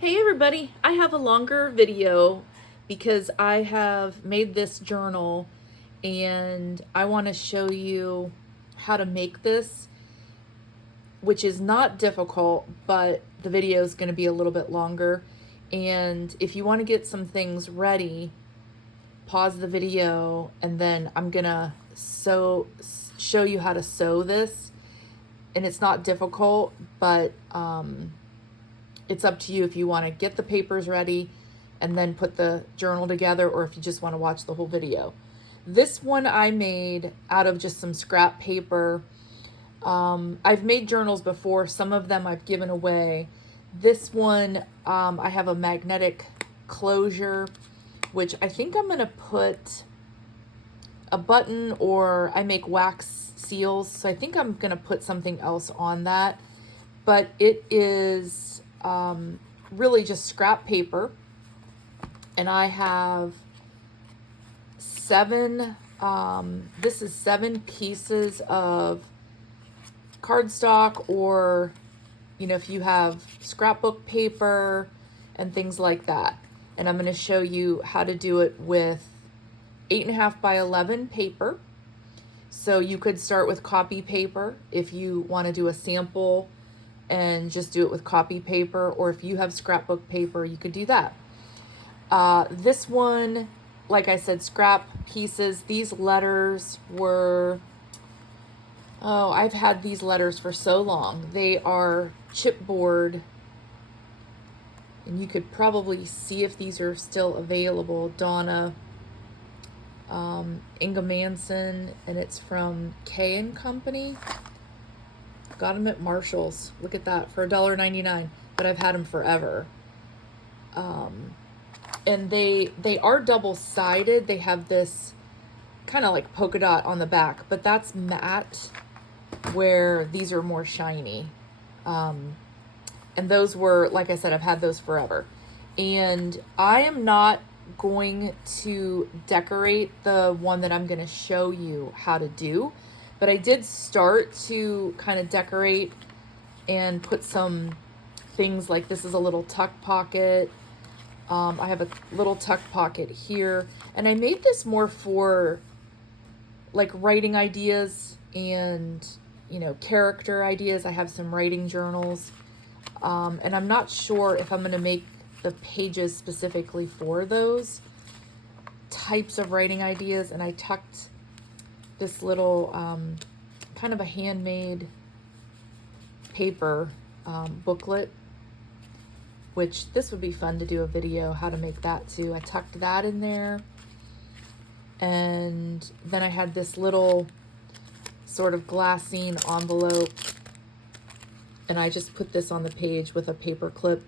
Hey everybody, I have a longer video because I have made this journal and I want to show you how to make this, which is not difficult, but the video is going to be a little bit longer. And if you want to get some things ready, pause the video and then I'm going to show you how to sew this. And it's not difficult, but it's up to you if you want to get the papers ready and then put the journal together, or if you just want to watch the whole video. This one I made out of just some scrap paper. I've made journals before. Some of them I've given away. This one, I have a magnetic closure, which I think I'm going to put a button, or I make wax seals. So I think I'm going to put something else on that. But it is really just scrap paper. And I have this is 7 pieces of cardstock, or, you know, if you have scrapbook paper and things like that. And I'm going to show you how to do it with 8.5 by 11 paper. So you could start with copy paper if you want to do a sample and just do it with copy paper, or if you have scrapbook paper, you could do that. This one, like I said, scrap pieces. These letters were, oh, I've had these letters for so long. They are chipboard, and you could probably see if these are still available. Donna, Inga Manson, and it's from K & Company. Got them at Marshall's. Look at that, for $1.99, but I've had them forever. And they are double-sided. They have this kind of like polka dot on the back, but that's matte, where these are more shiny. And those were, like I said, I've had those forever. And I am not going to decorate the one that I'm going to show you how to do, but I did start to kind of decorate and put some things, like this is a little tuck pocket. I have a little tuck pocket here, and I made this more for like writing ideas and, you know, character ideas. I have some writing journals, and I'm not sure if I'm going to make the pages specifically for those types of writing ideas. And I tucked this little kind of a handmade paper booklet, which this would be fun to do a video how to make that too. I tucked that in there. And then I had this little sort of glassine envelope, and I just put this on the page with a paper clip.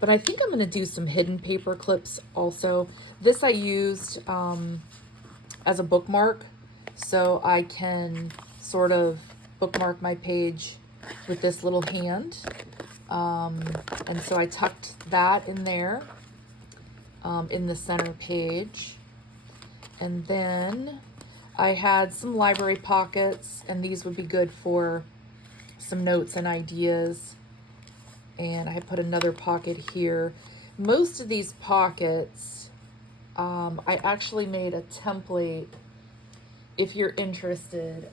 But I think I'm going to do some hidden paper clips also. This I used as a bookmark, so I can sort of bookmark my page with this little hand. And so I tucked that in there, in the center page. And then I had some library pockets, and these would be good for some notes and ideas. And I put another pocket here. Most of these pockets, I actually made a template. If you're interested,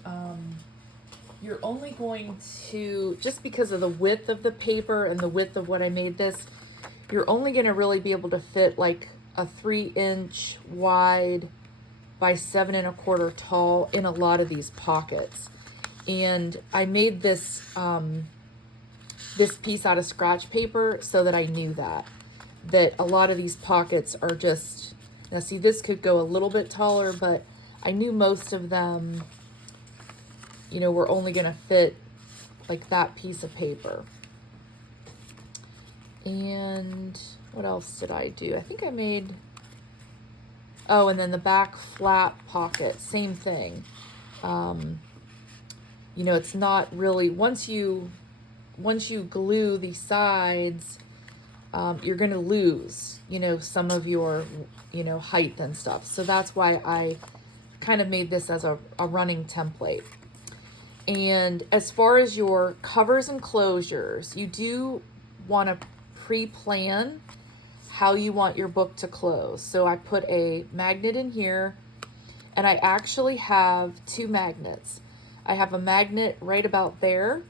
you're only going to, just because of the width of the paper and the width of what I made this, you're only going to really be able to fit like a 3-inch wide by 7 1/4 tall in a lot of these pockets. And I made this this piece out of scratch paper so that I knew that a lot of these pockets are just, now see, this could go a little bit taller, but I knew most of them, you know, were only going to fit like that piece of paper. And what else did I do? I think I made, oh, and then the back flap pocket, same thing. You know, it's not really, once you glue the sides, you're going to lose, you know, some of your, you know, height and stuff. So that's why I kind of made this as a running template. And as far as your covers and closures, you do want to pre-plan how you want your book to close. So I put a magnet in here, and I actually have two magnets. I have a magnet right about there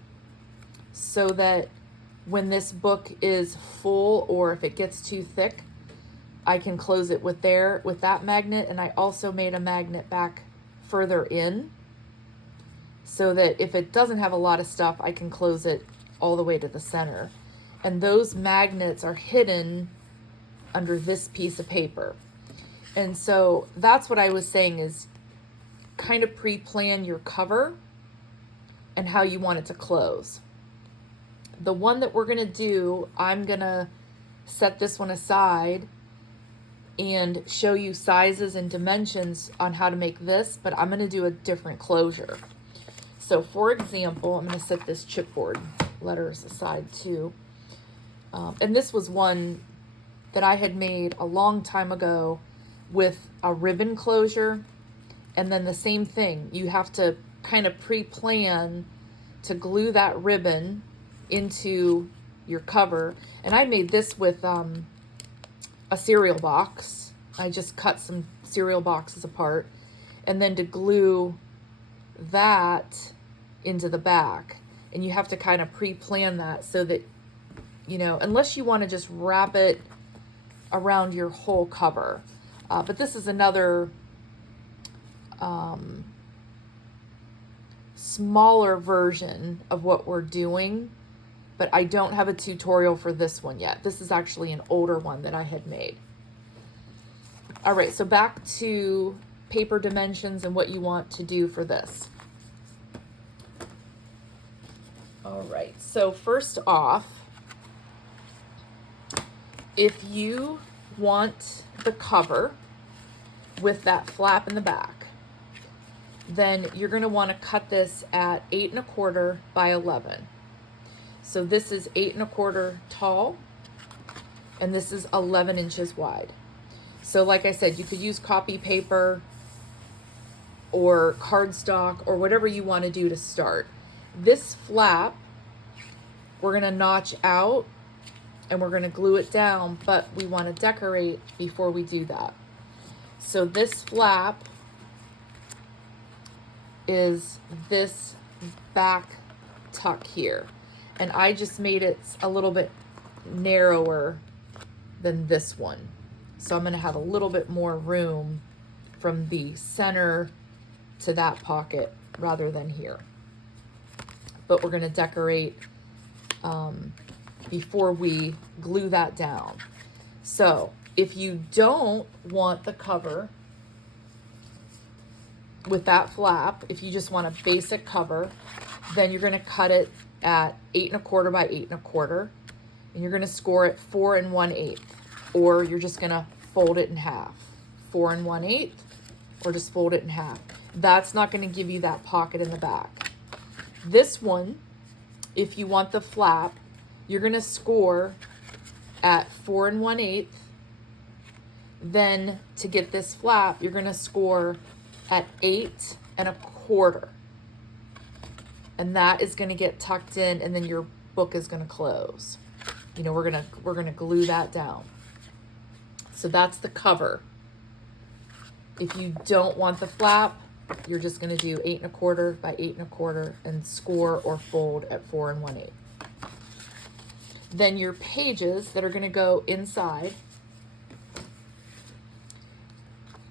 so that when this book is full or if it gets too thick, I can close it with that magnet. And I also made a magnet back further in so that if it doesn't have a lot of stuff, I can close it all the way to the center. And those magnets are hidden under this piece of paper. And so that's what I was saying, is kind of pre-plan your cover and how you want it to close. The one that we're gonna do, I'm gonna set this one aside and show you sizes and dimensions on how to make this, but I'm gonna do a different closure. So for example, I'm gonna set this chipboard letters aside too. And this was one that I had made a long time ago with a ribbon closure. And then the same thing, you have to kind of pre-plan to glue that ribbon into your cover. And I made this with a cereal box. I just cut some cereal boxes apart, and then to glue that into the back. And you have to kind of pre-plan that so that, you know, unless you want to just wrap it around your whole cover. But this is another smaller version of what we're doing, but I don't have a tutorial for this one yet. This is actually an older one that I had made. All right, so back to paper dimensions and what you want to do for this. All right, so first off, if you want the cover with that flap in the back, then you're going to want to cut this at 8 1/4 by 11. So this is 8 1/4 tall, and this is 11 inches wide. So like I said, you could use copy paper or cardstock or whatever you want to do to start. This flap, we're going to notch out and we're going to glue it down, but we want to decorate before we do that. So this flap is this back tuck here, and I just made it a little bit narrower than this one. So I'm going to have a little bit more room from the center to that pocket rather than here. But we're going to decorate before we glue that down. So if you don't want the cover with that flap, if you just want a basic cover, then you're going to cut it at 8 1/4 by 8 1/4, and you're going to score it 4 1/8, or you're just going to fold it in half. 4 1/8, or just fold it in half. That's not going to give you that pocket in the back. This one, if you want the flap, you're going to score at 4 1/8. Then to get this flap, you're going to score at 8 1/4. And that is going to get tucked in, and then your book is going to close. You know, we're going to glue that down. So that's the cover. If you don't want the flap, you're just going to do 8 1/4 by 8 1/4 and score or fold at 4 1/8. Then your pages that are going to go inside,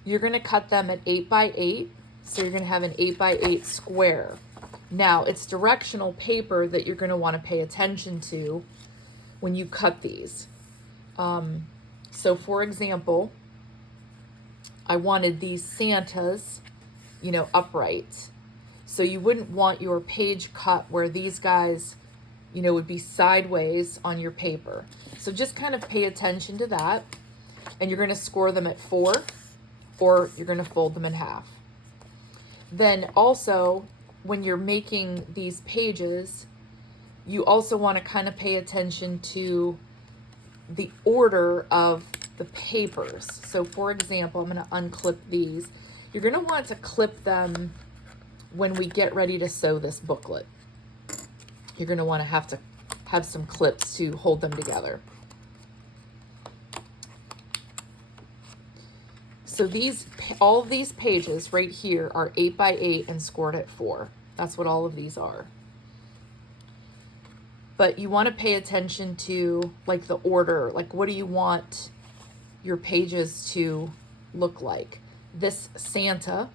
you're going to cut them at 8 by 8. So you're going to have an 8 by 8 square. Now it's directional paper that you're going to want to pay attention to when you cut these. So for example, I wanted these Santas, you know, upright. So you wouldn't want your page cut where these guys, you know, would be sideways on your paper. So just kind of pay attention to that, and you're going to score them at 4, or you're going to fold them in half. Then also, when you're making these pages, you also want to kind of pay attention to the order of the papers. So for example, I'm going to unclip these. You're going to want to clip them when we get ready to sew this booklet. You're going to want to have some clips to hold them together. So all of these pages right here are 8 by 8 and scored at 4. That's what all of these are. But you want to pay attention to like the order, like what do you want your pages to look like? This Santa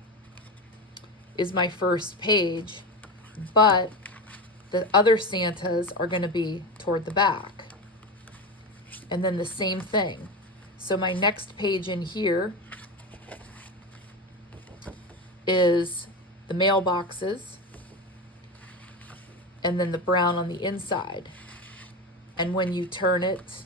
is my first page, but the other Santas are going to be toward the back. And then the same thing. So my next page in here is the mailboxes, and then the brown on the inside. And when you turn it,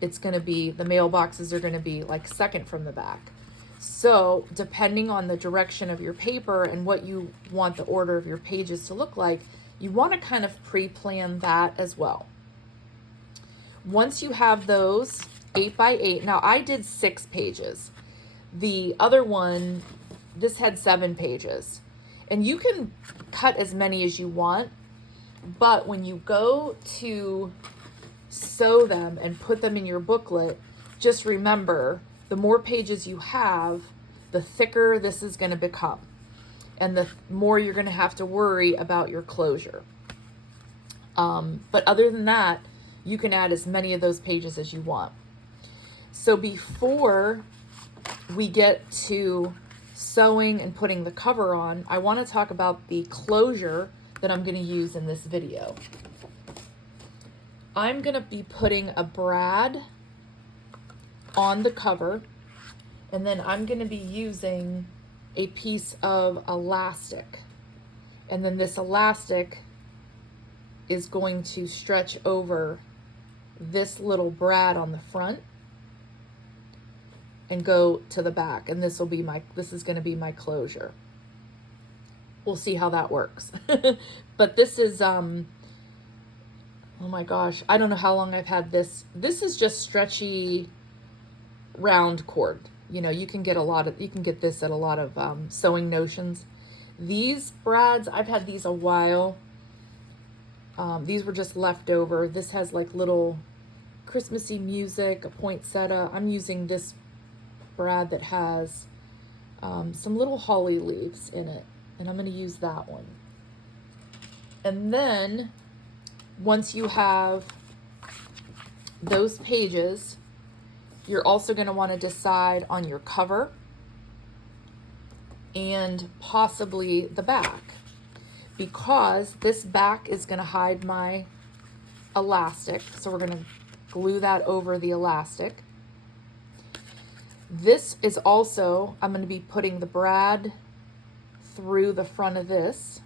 it's going to be, the mailboxes are going to be like second from the back. So depending on the direction of your paper and what you want the order of your pages to look like, you want to kind of pre-plan that as well. Once you have those 8 by 8, now I did 6 pages. The other one, this had 7 pages. And you can cut as many as you want, but when you go to sew them and put them in your booklet, just remember, the more pages you have, the thicker this is going to become, and the more you're going to have to worry about your closure. But other than that, you can add as many of those pages as you want. So before we get to sewing and putting the cover on, I want to talk about the closure that I'm going to use in this video. I'm going to be putting a brad on the cover, and then I'm going to be using a piece of elastic, and then this elastic is going to stretch over this little brad on the front and go to the back, and this is going to be my closure. We'll see how that works. But this is oh my gosh, I don't know how long I've had this. This is just stretchy round cord. You know, you can get this at a lot of sewing notions. These brads, I've had these a while. These were just left over. This has like little Christmassy music, a poinsettia. I'm using this brad that has some little holly leaves in it, and I'm going to use that one. And then once you have those pages, you're also going to want to decide on your cover and possibly the back, because this back is going to hide my elastic. So we're going to glue that over the elastic. This is also, I'm going to be putting the brad through the front of this,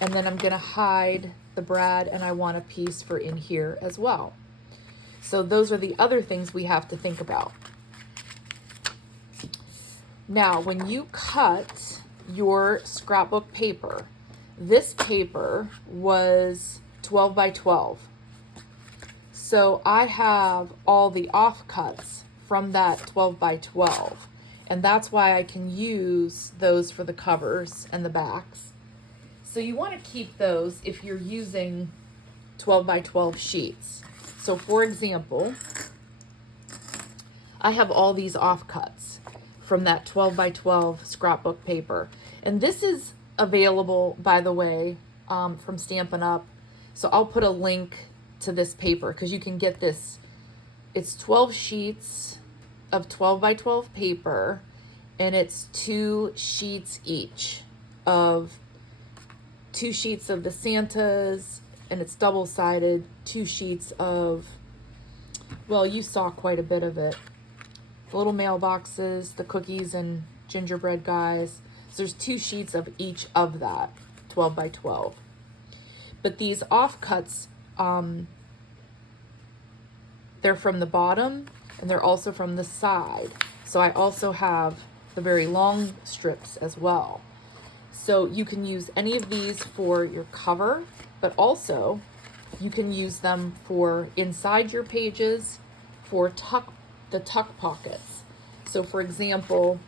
and then I'm going to hide the brad, and I want a piece for in here as well. So those are the other things we have to think about. Now, when you cut your scrapbook paper, this paper was 12 by 12. So I have all the offcuts from that 12 by 12. And that's why I can use those for the covers and the backs. So you want to keep those if you're using 12 by 12 sheets. So for example, I have all these offcuts from that 12 by 12 scrapbook paper. And this is available, by the way, from Stampin' Up. So I'll put a link to this paper because you can get this. It's 12 sheets of 12 by 12 paper, and it's 2 sheets each of 2 sheets of the Santas, and it's double-sided, 2 sheets of, well, you saw quite a bit of it. The little mailboxes, the cookies and gingerbread guys. So there's 2 sheets of each of that, 12 by 12. But these offcuts, they're from the bottom, and they're also from the side. So I also have the very long strips as well. So you can use any of these for your cover, but also you can use them for inside your pages for the tuck pockets. So for example,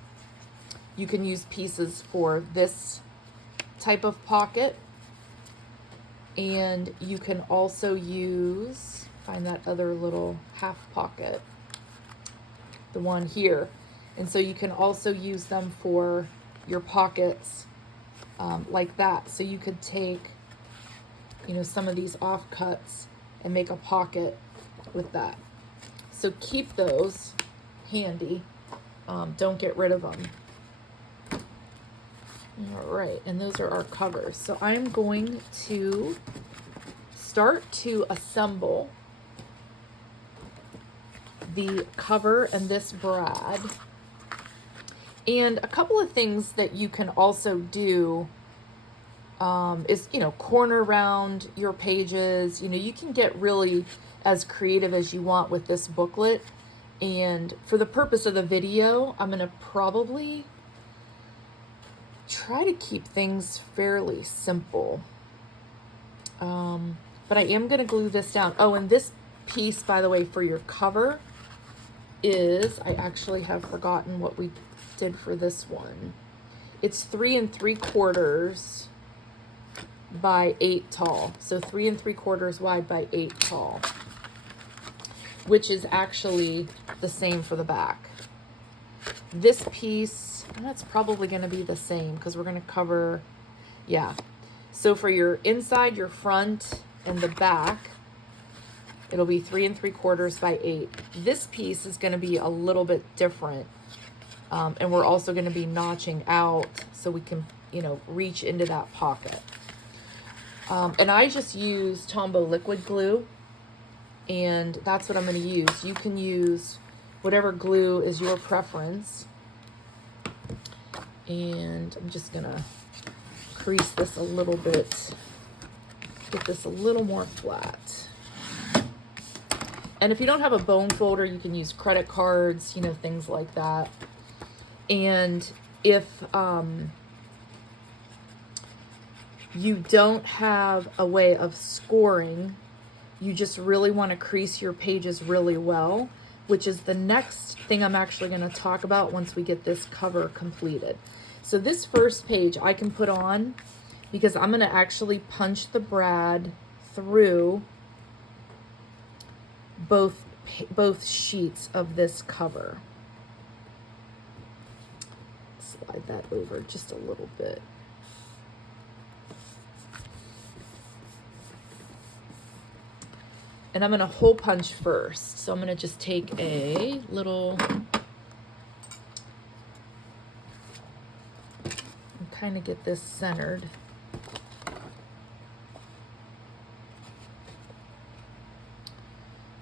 you can use pieces for this type of pocket, and you can also use, find that other little half pocket. the one here. And so you can also use them for your pockets like that. So you could take, you know, some of these offcuts and make a pocket with that. So keep those handy. Don't get rid of them. All right, and those are our covers. So I'm going to start to assemble the cover and this brad. And a couple of things that you can also do is, you know, corner around your pages. You know, you can get really as creative as you want with this booklet. And for the purpose of the video, I'm going to probably try to keep things fairly simple. But I am going to glue this down. Oh, and this piece, by the way, for your cover is, I actually have forgotten what we did for this one. It's 3 3/4 by 8 tall. So 3 3/4 wide by 8 tall, which is actually the same for the back. This piece, and that's probably going to be the same because we're going to cover, yeah. So for your inside, your front, and the back, it'll be 3 3/4 by 8. This piece is going to be a little bit different. And we're also going to be notching out so we can, you know, reach into that pocket. And I just use Tombow liquid glue, and that's what I'm going to use. You can use whatever glue is your preference. And I'm just going to crease this a little bit, get this a little more flat. And if you don't have a bone folder, you can use credit cards, you know, things like that. And if you don't have a way of scoring, you just really want to crease your pages really well, which is the next thing I'm actually going to talk about once we get this cover completed. So this first page I can put on because I'm going to actually punch the brad through both sheets of this cover. Slide that over just a little bit. And I'm going to hole punch first. So I'm going to just take a little, and kind of get this centered.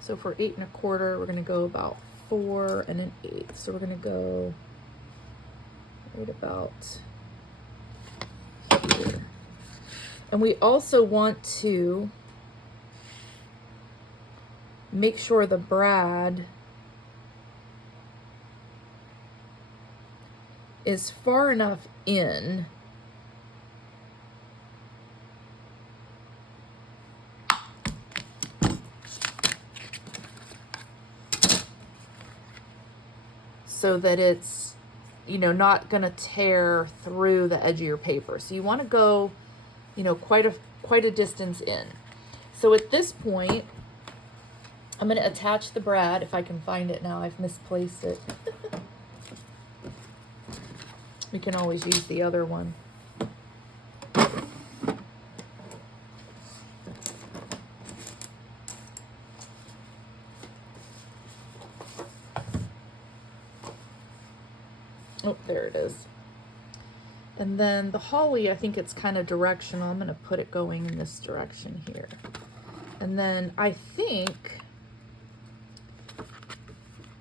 So for 8 1/4, we're going to go about 4 1/8. So we're going to go right about here. And we also want to make sure the brad is far enough in so that it's, you know, not going to tear through the edge of your paper. So you want to go, you know, quite a distance in. So at this point, I'm going to attach the brad, if I can find it now. I've misplaced it. We can always use the other one. Oh, there it is. And then the holly, I think it's kind of directional. I'm going to put it going in this direction here. And then I think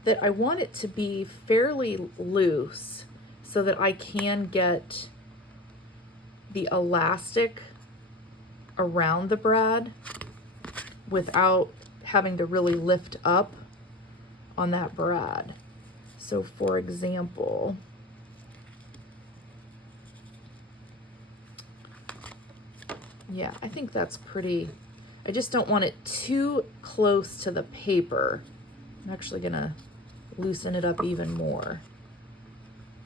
that I want it to be fairly loose so that I can get the elastic around the brad without having to really lift up on that brad. So for example, yeah, I think that's pretty. I just don't want it too close to the paper. I'm actually gonna loosen it up even more.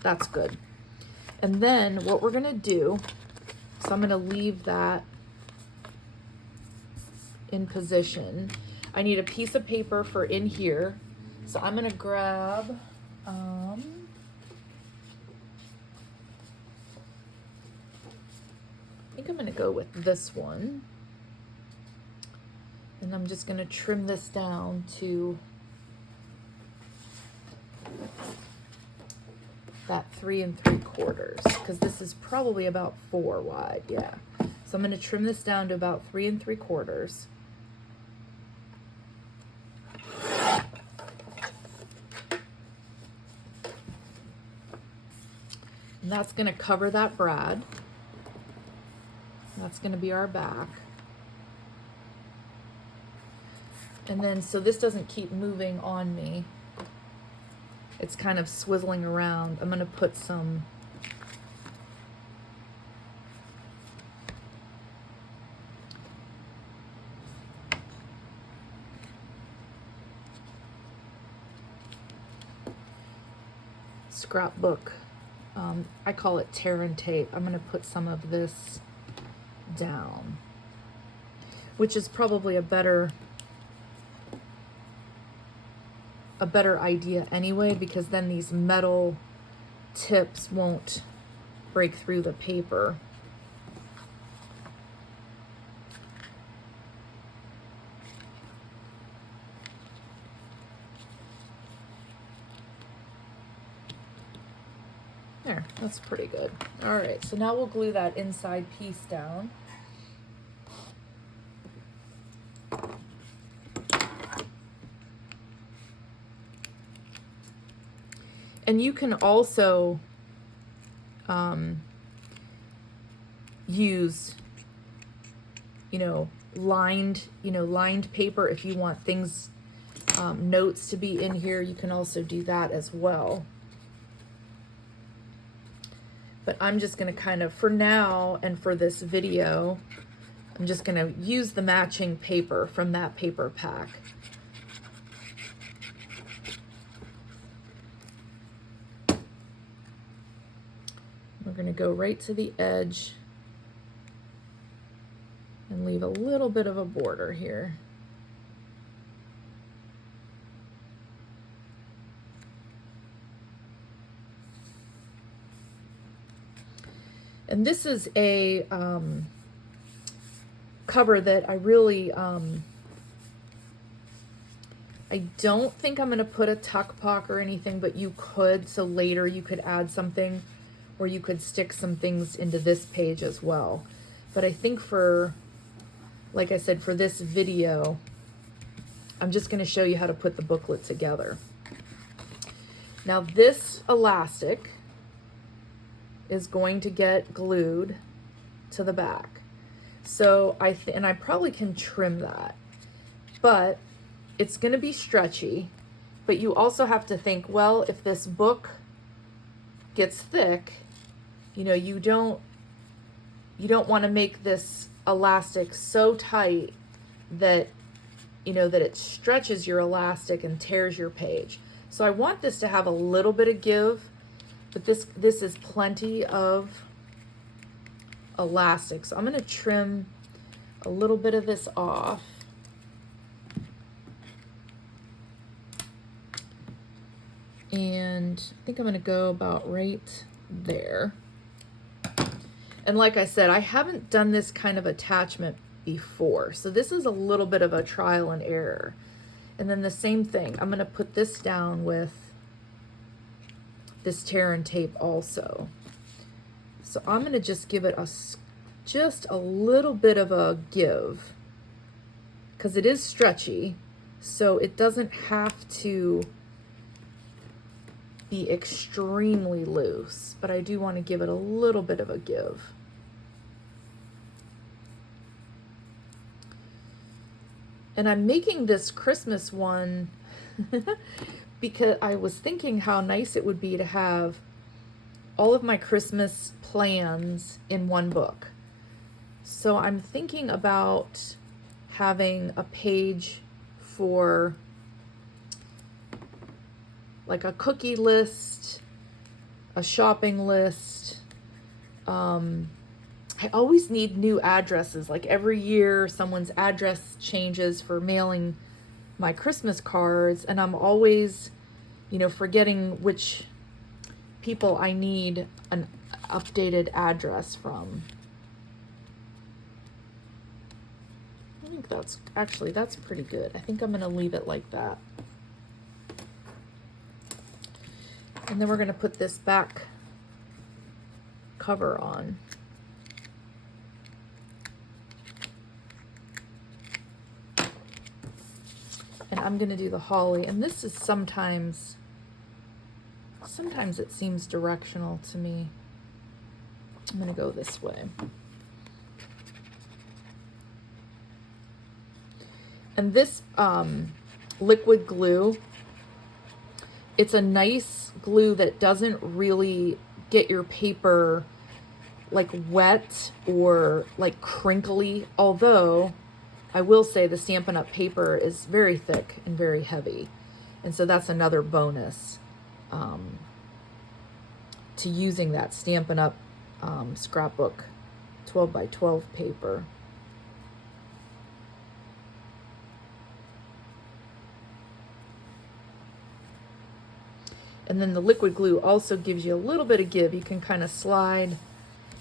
That's good. And then what we're gonna do, so I'm gonna leave that in position. I need a piece of paper for in here. So I'm gonna grab, I think I'm gonna go with this one. And I'm just gonna trim this down to that 3 3/4, because this is probably about 4 wide, yeah. So I'm gonna trim this down to about 3 3/4. And that's gonna cover that brad. That's gonna be our back. And then, so this doesn't keep moving on me, it's kind of swizzling around, I'm gonna put some scrapbook, I call it tear and tape. I'm gonna put some of this down, which is probably a better idea anyway, because then these metal tips won't break through the paper. There, that's pretty good. All right, so now we'll glue that inside piece down. And you can also use, lined paper if you want things, notes to be in here. You can also do that as well. But I'm just going to kind of, for now and for this video, I'm just going to use the matching paper from that paper pack. We're going to go right to the edge and leave a little bit of a border here. And this is a cover that I really, I don't think I'm going to put a tuck pock or anything, but you could, so later you could add something, or you could stick some things into this page as well. But I think for, like I said, for this video, I'm just going to show you how to put the booklet together. Now this elastic is going to get glued to the back. So and I probably can trim that, but it's going to be stretchy. But you also have to think, well, if this book gets thick, you don't want to make this elastic so tight that that it stretches your elastic and tears your page. So I want this to have a little bit of give, but this is plenty of elastic. So I'm going to trim a little bit of this off. And I think I'm going to go about right there. And like I said, I haven't done this kind of attachment before, so this is a little bit of a trial and error. And then the same thing, I'm going to put this down with this tear and tape also. So I'm going to just give it just a little bit of a give, because it is stretchy, so it doesn't have to be extremely loose, but I do want to give it a little bit of a give. And I'm making this Christmas one because I was thinking how nice it would be to have all of my Christmas plans in one book. So I'm thinking about having a page for like a cookie list, a shopping list. I always need new addresses. Like every year, someone's address changes for mailing my Christmas cards, and I'm always, you know, forgetting which people I need an updated address from. I think that's actually, that's pretty good. I think I'm going to leave it like that. And then we're going to put this back cover on. And I'm going to do the holly. And this is sometimes it seems directional to me. I'm going to go this way. And this liquid glue, it's a nice glue that doesn't really get your paper like wet or like crinkly, although I will say the Stampin' Up! Paper is very thick and very heavy. And so that's another bonus to using that Stampin' Up! Scrapbook 12 by 12 paper. And then the liquid glue also gives you a little bit of give. You can kind of slide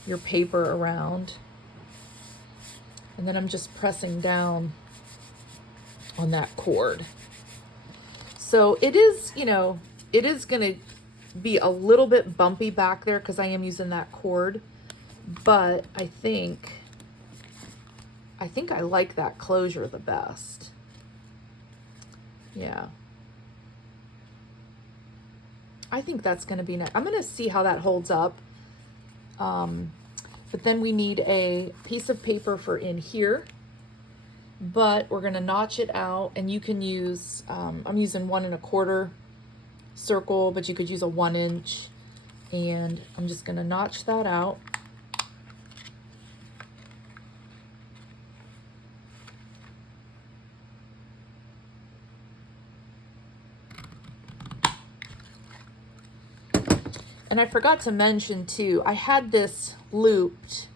your paper around. And then I'm just pressing down on that cord. So it is, you know, it is going to be a little bit bumpy back there because I am using that cord. But I think I like that closure the best. Yeah. I think that's going to be nice. I'm going to see how that holds up. But then we need a piece of paper for in here. But we're going to notch it out. And you can use, I'm using 1 1/4 circle, but you could use a 1 inch. And I'm just going to notch that out. And I forgot to mention too, I had this looped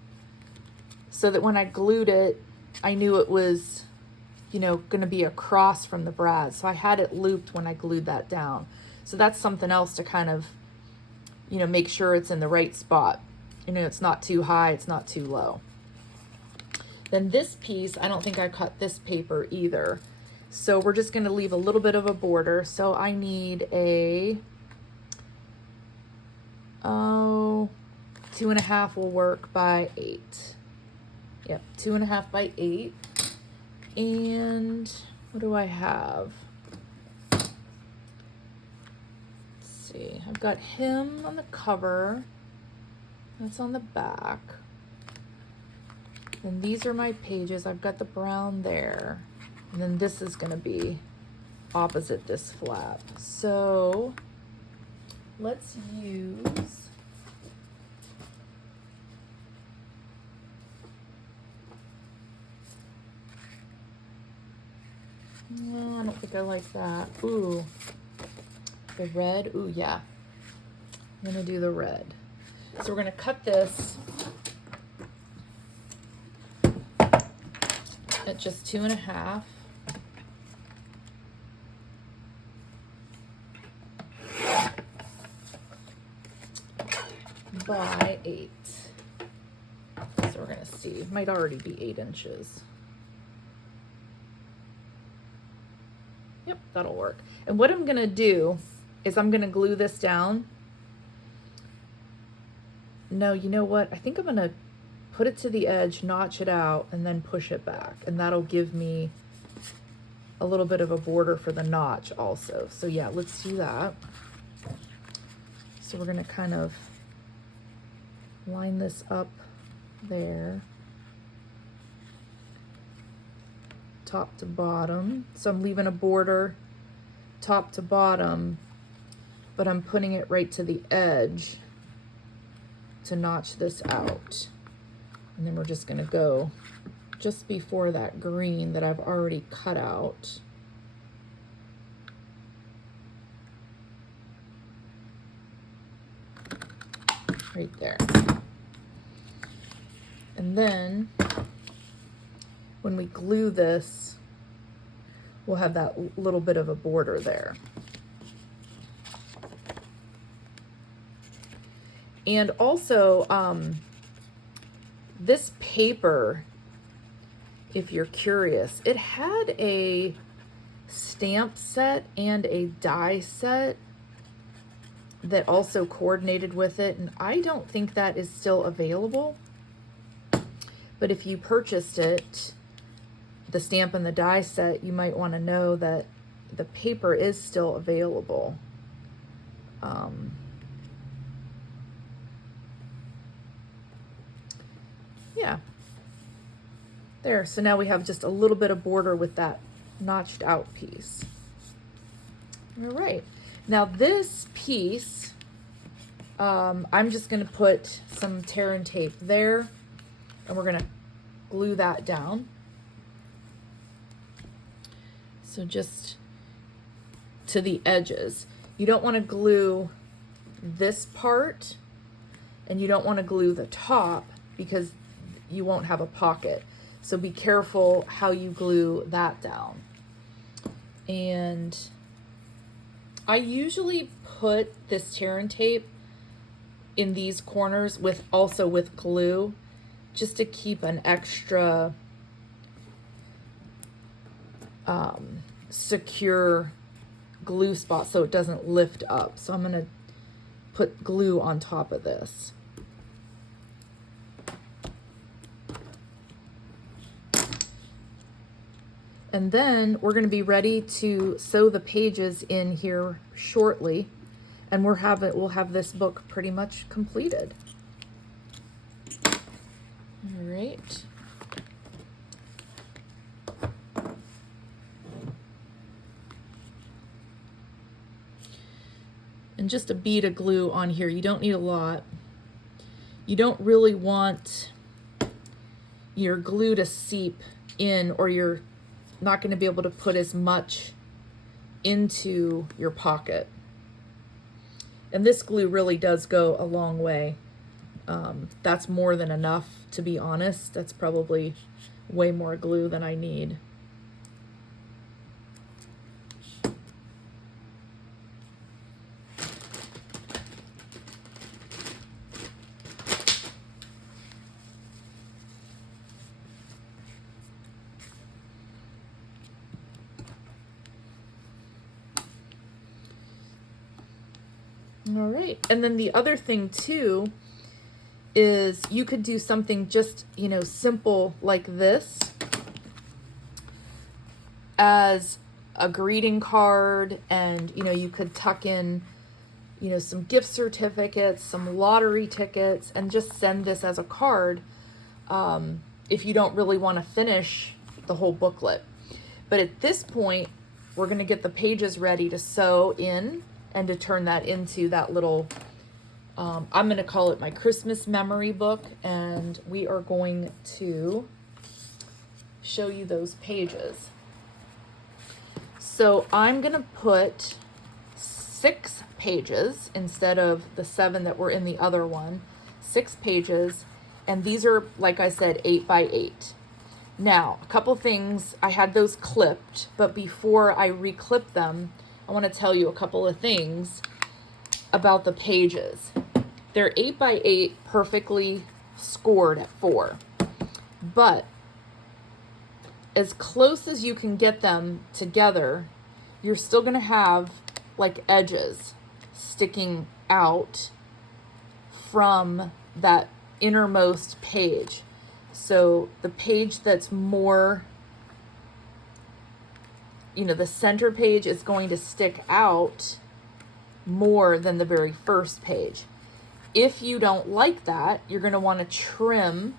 so that when I glued it, I knew it was, you know, going to be across from the brad. So I had it looped when I glued that down. So that's something else to kind of, you know, make sure it's in the right spot. You know, it's not too high, it's not too low. Then this piece, I don't think I cut this paper either. So we're just going to leave a little bit of a border. So I need a 2.5 will work by 8. Yep, 2.5 by 8. And what do I have? Let's see. I've got him on the cover. That's on the back. And these are my pages. I've got the brown there. And then this is going to be opposite this flap. So let's use no, I don't think I like that. Ooh, the red. Ooh, yeah. I'm going to do the red. So we're going to cut this at just 2.5. By 8. So we're going to see. It might already be 8 inches. Yep, that'll work. And what I'm going to do is I'm going to glue this down. No, you know what? I think I'm going to put it to the edge, notch it out, and then push it back. And that'll give me a little bit of a border for the notch also. So yeah, let's do that. So we're going to kind of line this up there, top to bottom. So I'm leaving a border top to bottom, but I'm putting it right to the edge to notch this out. And then we're just going to go just before that green that I've already cut out. Right there. And then when we glue this, we'll have that little bit of a border there. And also, this paper, if you're curious, it had a stamp set and a die set that also coordinated with it, and I don't think that is still available. But if you purchased it, the stamp and the die set, you might want to know that the paper is still available. Yeah. There, so now we have just a little bit of border with that notched out piece. All right, now this piece, I'm just gonna put some tear and tape there, and we're gonna glue that down. So just to the edges. You don't wanna glue this part, and you don't wanna glue the top because you won't have a pocket. So be careful how you glue that down. And I usually put this tear and tape in these corners also with glue, just to keep an extra secure glue spot so it doesn't lift up. So I'm gonna put glue on top of this. And then we're going to be ready to sew the pages in here shortly, and we'll have this book pretty much completed. All right. And just a bead of glue on here. You don't need a lot. You don't really want your glue to seep in, or you're not going to be able to put as much into your pocket. And this glue really does go a long way. That's more than enough, to be honest. That's probably way more glue than I need. All right, and then the other thing too is you could do something just, simple like this as a greeting card, and you could tuck in some gift certificates, some lottery tickets, and just send this as a card if you don't really want to finish the whole booklet. But at this point, we're going to get the pages ready to sew in and to turn that into that little, I'm going to call it my Christmas memory book, and we are going to show you those pages. So I'm going to put 6 pages instead of the 7 that were in the other one, 6 pages, and these are, like I said, 8 by 8. Now, a couple things, I had those clipped, but before I reclip them, I want to tell you a couple of things about the pages. They're 8 by 8, perfectly scored at 4. But as close as you can get them together, you're still going to have like edges sticking out from that innermost page. So the page that's more, the center page is going to stick out more than the very first page. If you don't like that, you're going to want to trim,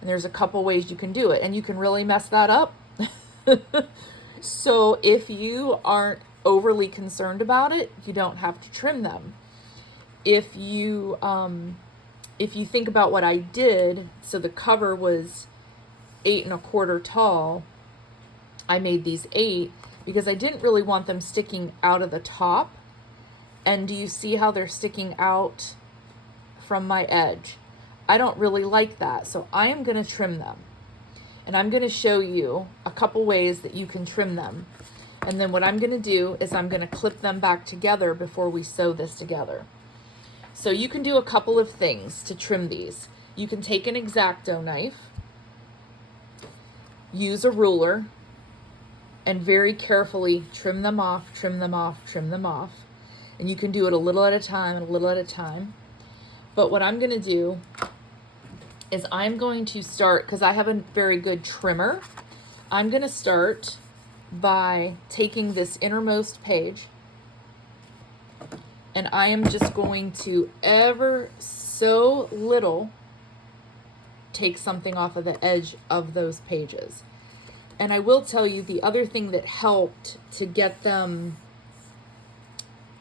and there's a couple ways you can do it, and you can really mess that up. So if you aren't overly concerned about it, you don't have to trim them. If you think about what I did, so the cover was 8 1/4 tall, I made these 8 because I didn't really want them sticking out of the top. And do you see how they're sticking out from my edge? I don't really like that, so I am going to trim them. And I'm going to show you a couple ways that you can trim them. And then what I'm going to do is I'm going to clip them back together before we sew this together. So you can do a couple of things to trim these. You can take an X-Acto knife, use a ruler, and very carefully trim them off, trim them off, trim them off. And you can do it a little at a time, and a little at a time. But what I'm going to do is I'm going to start, because I have a very good trimmer, I'm going to start by taking this innermost page, and I am just going to ever so little take something off of the edge of those pages. And I will tell you, the other thing that helped to get them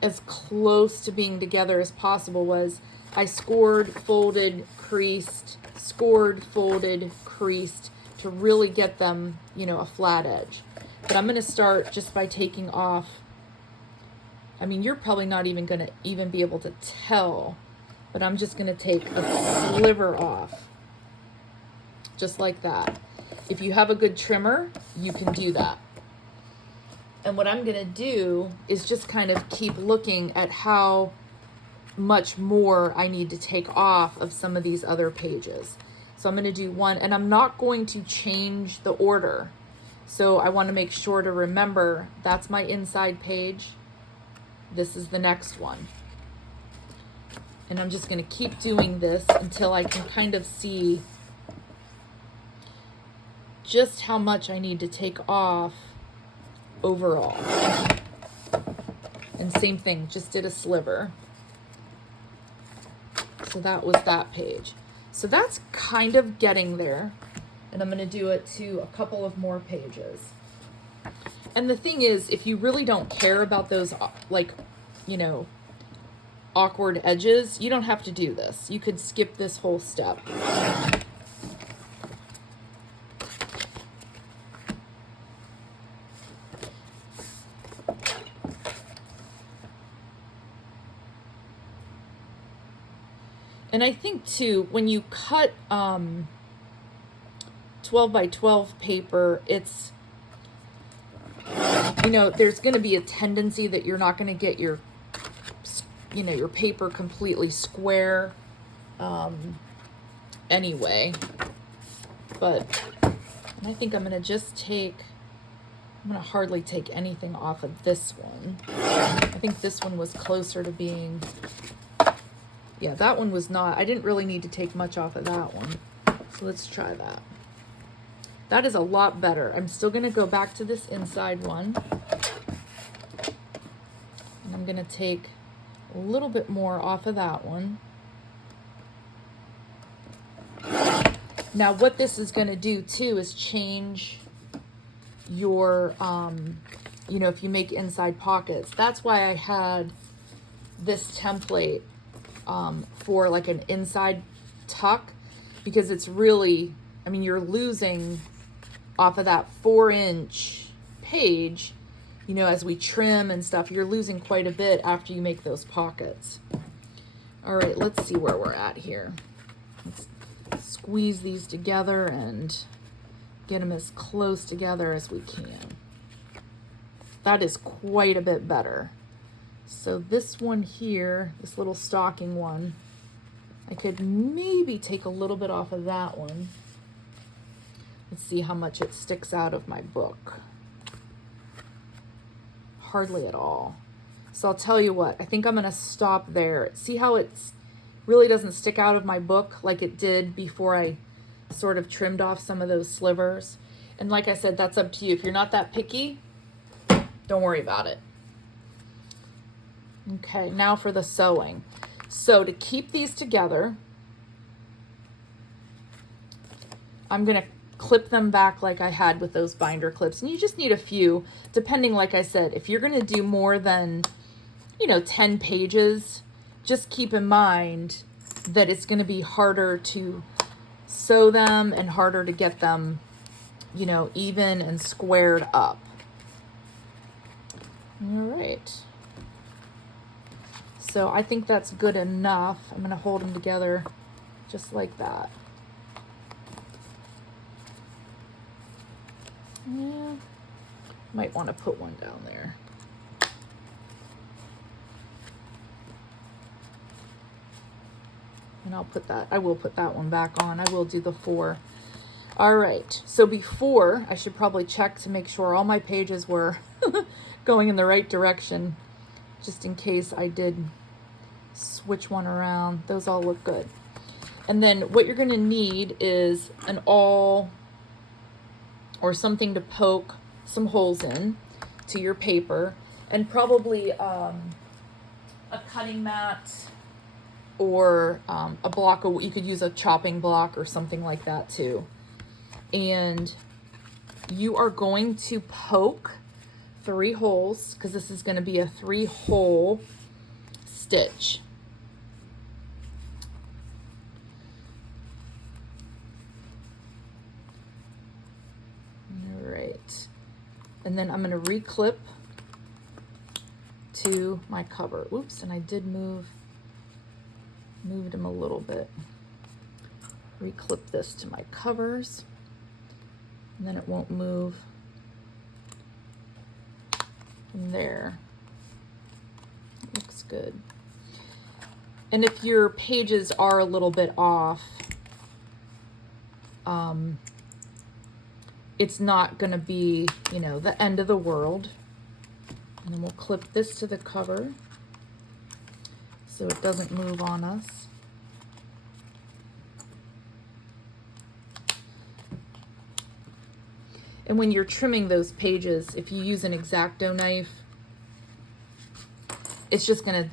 as close to being together as possible was I scored, folded, creased, scored, folded, creased to really get them, you know, a flat edge. But I'm going to start just by taking off. I mean, you're probably not even going to even be able to tell, but I'm just going to take a sliver off, just like that. If you have a good trimmer, you can do that. And what I'm going to do is just kind of keep looking at how much more I need to take off of some of these other pages. So I'm going to do one, and I'm not going to change the order. So I want to make sure to remember that's my inside page. This is the next one. And I'm just going to keep doing this until I can kind of see just how much I need to take off overall. And same thing, just did a sliver. So that was that page. So that's kind of getting there. And I'm going to do it to a couple of more pages. And the thing is, if you really don't care about those, like, you know, awkward edges, you don't have to do this. You could skip this whole step. And I think too, when you cut 12 by 12 paper, it's, you know, there's going to be a tendency that you're not going to get your, you know, your paper completely square anyway. But I think I'm going to just take, I'm going to hardly take anything off of this one. I think this one was closer to being, yeah, that one was not, I didn't really need to take much off of that one. So let's try that. That is a lot better. I'm still going to go back to this inside one. And I'm going to take a little bit more off of that one. Now what this is going to do too is change your, you know, if you make inside pockets. That's why I had this template for like an inside tuck, because it's really, I mean, you're losing off of that 4-inch page, you know, as we trim and stuff, you're losing quite a bit after you make those pockets. All right, let's see where we're at here. Let's squeeze these together and get them as close together as we can. That is quite a bit better. So this one here, this little stocking one, I could maybe take a little bit off of that one. Let's see how much it sticks out of my book. Hardly at all. So I'll tell you what, I think I'm going to stop there. See how it really doesn't stick out of my book like it did before I sort of trimmed off some of those slivers. And like I said, that's up to you. If you're not that picky, don't worry about it. Okay, now for the sewing. So to keep these together, I'm going to clip them back like I had with those binder clips. And you just need a few, depending, like I said, if you're going to do more than, you know, 10 pages, just keep in mind that it's going to be harder to sew them and harder to get them, you know, even and squared up. All right. So I think that's good enough. I'm going to hold them together just like that. Might want to put one down there. And I will put that one back on. I will do the 4. All right, so before, I should probably check to make sure all my pages were going in the right direction, just in case I did switch one around. Those all look good. And then what you're gonna need is an awl or something to poke some holes in to your paper, and probably a cutting mat or a block, or you could use a chopping block or something like that too. And you are going to poke 3 holes, because this is going to be a 3-hole stitch. All right. And then I'm going to reclip to my cover. Oops, and I did moved them a little bit. Reclip this to my covers, and then it won't move from there. Looks good. And if your pages are a little bit off, it's not going to be, you know, the end of the world. And then we'll clip this to the cover so it doesn't move on us. And when you're trimming those pages, if you use an X-Acto knife, it's just going to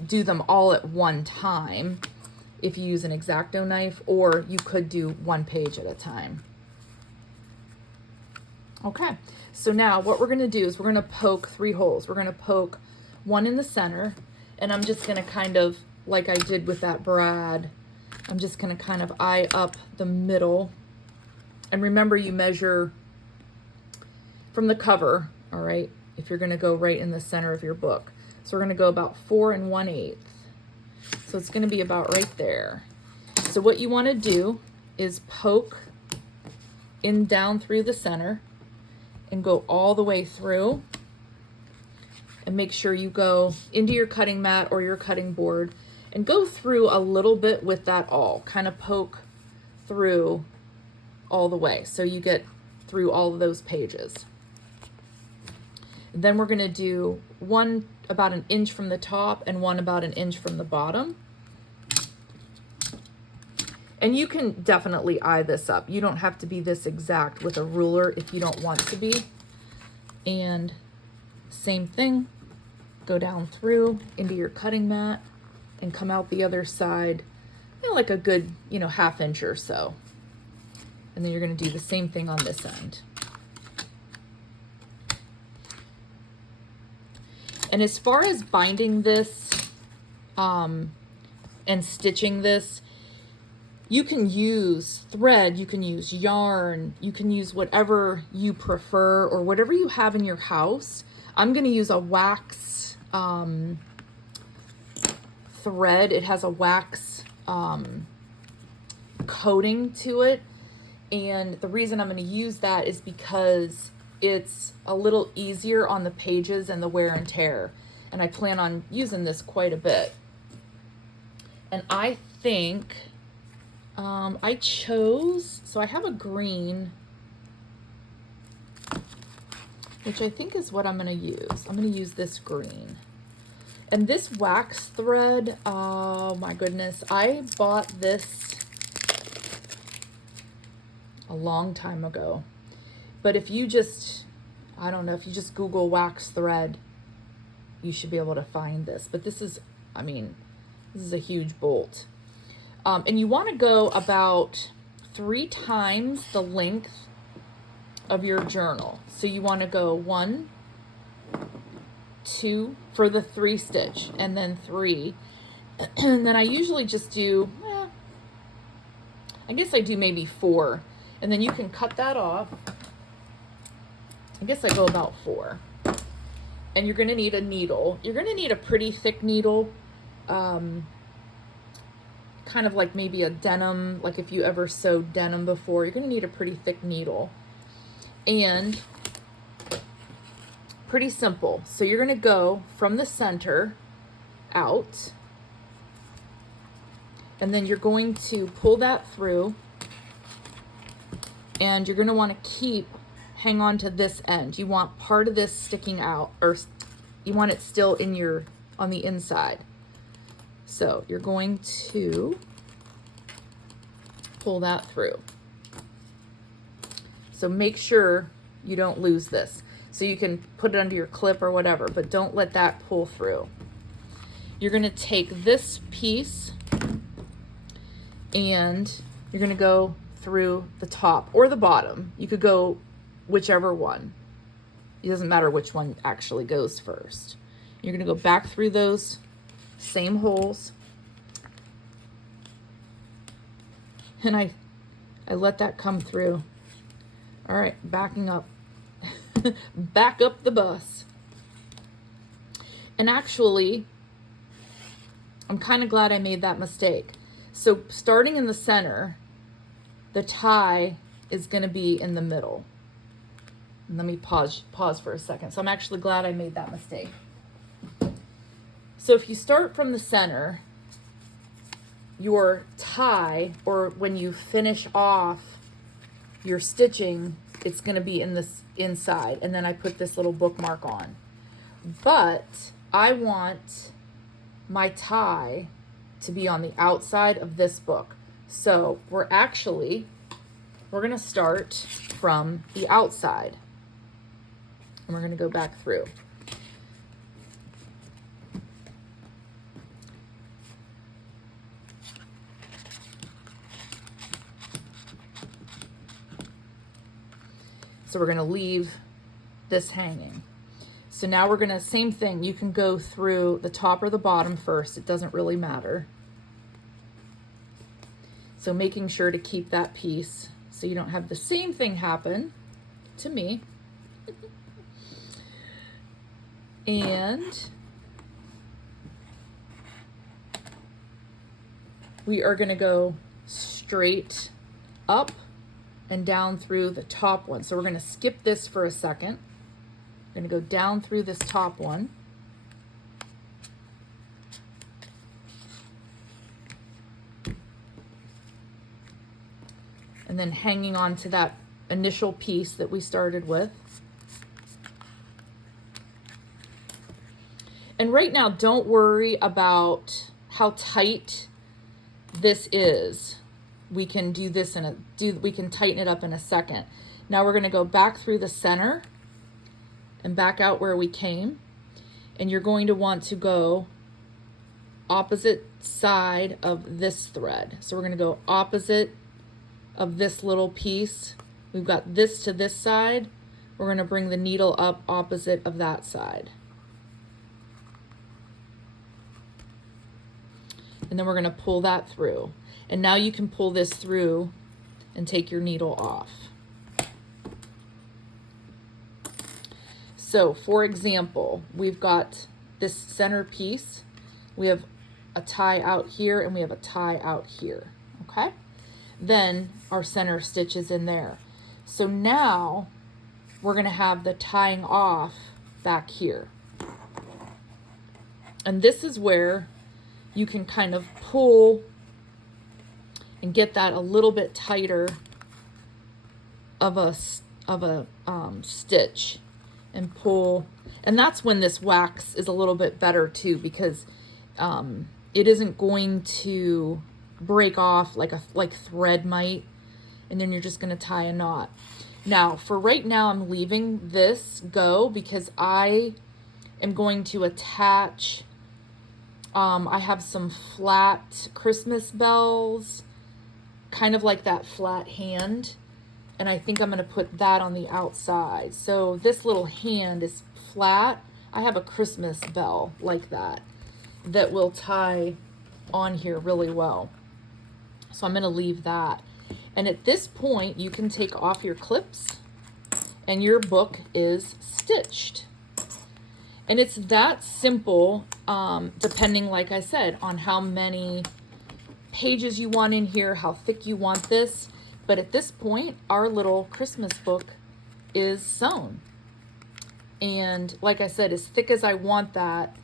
do them all at one time if you use an X-Acto knife, or you could do one page at a time. Okay, so now what we're going to do is we're going to poke 3 holes. We're going to poke one in the center, and I'm just going to kind of, like I did with that brad, I'm just going to kind of eye up the middle. And remember, you measure from the cover, all right, if you're going to go right in the center of your book. So we're going to go about 4 1/8. So it's going to be about right there. So what you want to do is poke in down through the center and go all the way through, and make sure you go into your cutting mat or your cutting board and go through a little bit with that awl. Kind of poke through all the way so you get through all of those pages. And then we're going to do one about 1 inch from the top and one about 1 inch from the bottom. And you can definitely eye this up. You don't have to be this exact with a ruler if you don't want to be. And same thing, go down through into your cutting mat and come out the other side, you know, like a good, you know, 1/2 inch or so. And then you're going to do the same thing on this end. And as far as binding this and stitching this, you can use thread, you can use yarn, you can use whatever you prefer or whatever you have in your house. I'm going to use a wax thread. It has a wax coating to it. And the reason I'm going to use that is because it's a little easier on the pages and the wear and tear. And I plan on using this quite a bit. And I think I chose, so I have a green, which I think is what I'm going to use. I'm going to use this green. And this wax thread, oh my goodness, I bought this a long time ago. But if you just, I don't know, if you just Google wax thread, you should be able to find this. But this is, I mean, this is a huge bolt. And you want to go about 3 times the length of your journal. So you want to go 1, 2 for the 3 stitch, and then 3. And then I usually just do, I guess I do maybe 4. And then you can cut that off. I guess I go about 4. And you're going to need a needle. You're going to need a pretty thick needle. Kind of like maybe a denim, like if you ever sewed denim before, you're going to need a pretty thick needle. And Pretty simple. So you're going to go from the center out, and then you're going to pull that through, and you're going to want to hang on to this end. You want part of this sticking out, or you want it still on the inside. So you're going to pull that through. So make sure you don't lose this. So you can put it under your clip or whatever, but don't let that pull through. You're going to take this piece and you're going to go through the top or the bottom. You could go whichever one. It doesn't matter which one actually goes first. You're going to go back through those same holes. And I let that come through. All right, backing up. Back up the bus. And actually, I'm kind of glad I made that mistake. So starting in the center, the tie is going to be in the middle. And let me pause for a second. So I'm actually glad I made that mistake. So if you start from the center, your tie, or when you finish off your stitching, it's going to be in this inside, and then I put this little bookmark on. But I want my tie to be on the outside of this book. So we're going to start from the outside, and we're going to go back through. So we're going to leave this hanging. So now we're going to, same thing, you can go through the top or the bottom first. It doesn't really matter. So making sure to keep that piece so you don't have the same thing happen to me. And we are going to go straight up and down through the top one. So we're going to skip this for a second. We're going to go down through this top one. And then hanging on to that initial piece that we started with. And right now, don't worry about how tight this is. We can do this we can tighten it up in a second. Now we're going to go back through the center and back out where we came. And you're going to want to go opposite side of this thread. So we're going to go opposite of this little piece. We've got this to this side. We're going to bring the needle up opposite of that side. And then we're going to pull that through. And now you can pull this through and take your needle off. So for example, we've got this center piece. We have a tie out here and we have a tie out here, okay? Then our center stitch is in there. So now we're gonna have the tying off back here. And this is where you can kind of pull and get that a little bit tighter of a stitch and pull. And that's when this wax is a little bit better too, because it isn't going to break off like thread might, and then you're just going to tie a knot. Now for right now, I'm leaving this go because I am going to attach, I have some flat Christmas bells, kind of like that flat hand, and I think I'm going to put that on the outside. So this little hand is flat. I have a Christmas bell like that will tie on here really well. So I'm going to leave that. And at this point, you can take off your clips and your book is stitched. And it's that simple, depending, like I said, on how many pages you want in here, how thick you want this. But at this point, our little Christmas book is sewn. And like I said, as thick as I want that,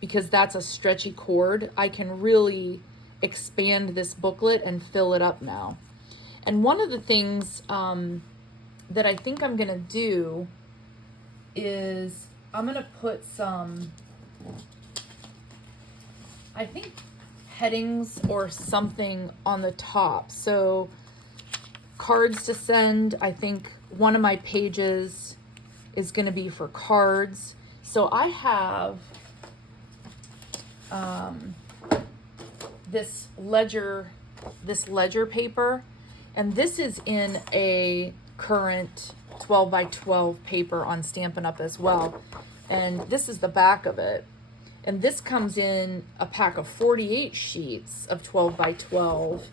because that's a stretchy cord, I can really expand this booklet and fill it up now. And one of the things that I think I'm going to do is I'm going to put some, I think, headings or something on the top. So cards to send, I think one of my pages is going to be for cards. So I have this ledger paper, and this is in a current 12 by 12 paper on Stampin' Up! As well. And this is the back of it. And this comes in a pack of 48 sheets of 12 by 12.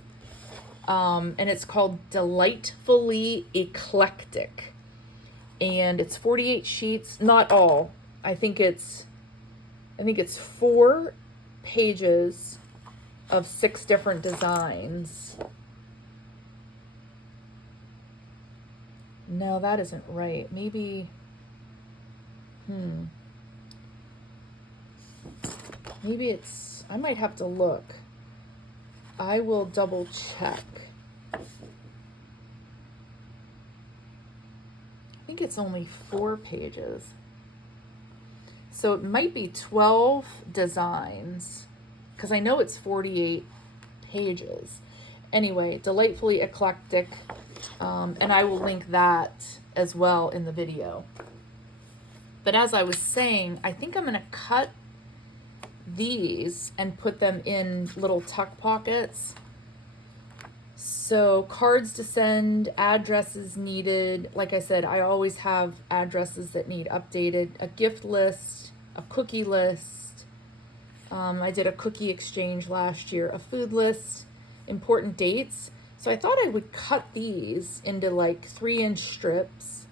And it's called Delightfully Eclectic. And it's 48 sheets, not all. I think it's 4 pages of 6 different designs. No, that isn't right. Maybe, maybe it's, I might have to look. I will double check. I think it's only 4 pages. So it might be 12 designs, because I know it's 48 pages. Anyway, Delightfully Eclectic, and I will link that as well in the video. But as I was saying, I think I'm going to cut these and put them in little tuck pockets. So cards to send, addresses needed. Like I said, I always have addresses that need updated. A gift list, a cookie list. I did a cookie exchange last year. A food list, important dates. So I thought I would cut these into like 3-inch strips,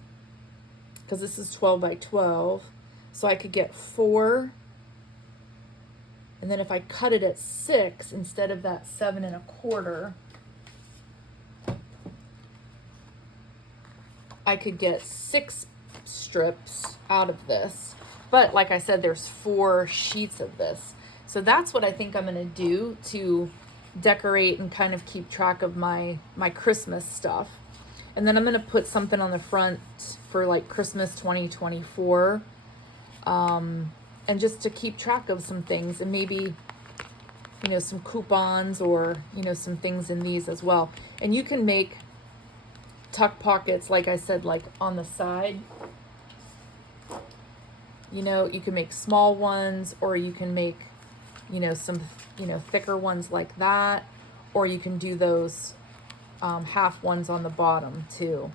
because this is 12 by 12. So I could get 4. And then if I cut it at 6 instead of that 7 1/4, I could get 6 strips out of this. But like I said, there's 4 sheets of this. So that's what I think I'm going to do to decorate and kind of keep track of my Christmas stuff. And then I'm going to put something on the front for like Christmas 2024. And just to keep track of some things, and maybe, you know, some coupons or, you know, some things in these as well. And you can make tuck pockets, like I said, like on the side. You know, you can make small ones, or you can make, you know, some, you know, thicker ones like that, or you can do those half ones on the bottom too.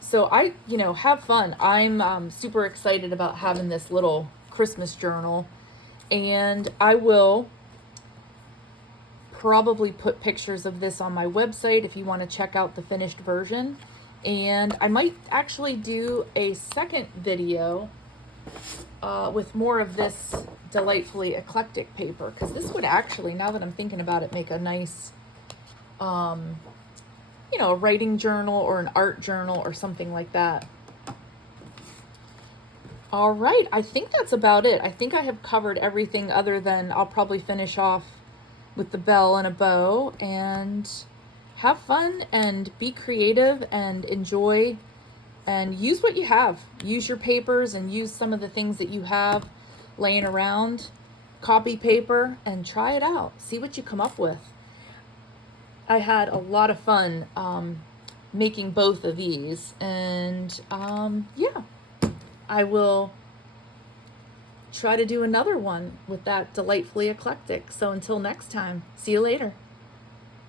So you know, have fun. I'm super excited about having this little Christmas journal, and I will probably put pictures of this on my website if you want to check out the finished version. And I might actually do a second video with more of this Delightfully Eclectic paper, because this would actually, now that I'm thinking about it, make a nice you know, a writing journal or an art journal or something like that. All right, I think that's about it. I think I have covered everything, other than I'll probably finish off with the bell and a bow. And have fun and be creative and enjoy and use what you have. Use your papers and use some of the things that you have laying around. Copy paper and try it out. See what you come up with. I had a lot of fun making both of these, and yeah, I will try to do another one with that Delightfully Eclectic. So until next time, see you later.